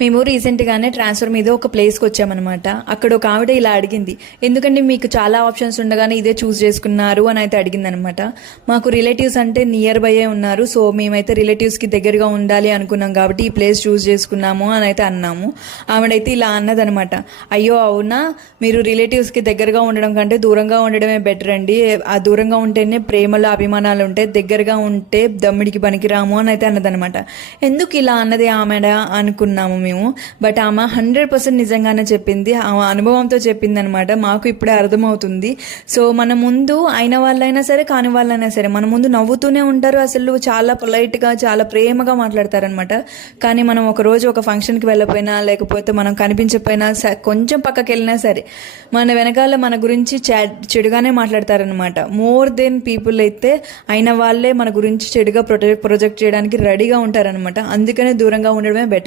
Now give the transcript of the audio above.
మేము రీసెంట్గానే ట్రాన్స్ఫర్ మీద ఒక ప్లేస్కి వచ్చామన్నమాట. అక్కడ ఒక ఆవిడ ఇలా అడిగింది, ఎందుకంటే మీకు చాలా ఆప్షన్స్ ఉండగానే ఇదే చూస్ చేసుకున్నారు అని అయితే అడిగింది అనమాట. మాకు రిలేటివ్స్ అంటే నియర్ బై ఉన్నారు, సో మేమైతే రిలేటివ్స్కి దగ్గరగా ఉండాలి అనుకున్నాం కాబట్టి ఈ ప్లేస్ చూస్ చేసుకున్నాము అని అయితే అన్నాము. ఆవిడైతే ఇలా అన్నదనమాట, అయ్యో అవునా, మీరు రిలేటివ్స్కి దగ్గరగా ఉండడం కంటే దూరంగా ఉండడమే బెటర్ అండి, ఆ దూరంగా ఉంటేనే ప్రేమలు అభిమానాలు ఉంటాయి, దగ్గరగా ఉంటే దమ్మిడికి పనికిరాము అని అయితే అన్నదనమాట. ఎందుకు ఇలా అన్నది ఆమె అనుకున్నాము మేము. బట్ ఆమె 100% నిజంగానే చెప్పింది, ఆమె అనుభవంతో చెప్పింది అనమాట. మాకు ఇప్పుడే అర్థమవుతుంది. సో మన ముందు అయిన వాళ్ళైనా సరే కాని వాళ్ళైనా సరే మన ముందు నవ్వుతూనే ఉంటారు, అసలు చాలా పొలైట్గా చాలా ప్రేమగా మాట్లాడతారనమాట. కానీ మనం ఒక రోజు ఒక ఫంక్షన్కి వెళ్ళకపోయినా లేకపోతే మనం కనిపించకపోయినా కొంచెం పక్కకి వెళ్ళినా సరే మన వెనకాల మన గురించి చెడుగానే మాట్లాడతారనమాట. మోర్ దెన్ పీపుల్ అయితే అయిన వాళ్ళే మన గురించి చెడుగా ప్రొజెక్ట్ చేయడానికి రెడీగా ఉంటారనమాట. అందుకనే దూరంగా ఉండడమే బెటర్.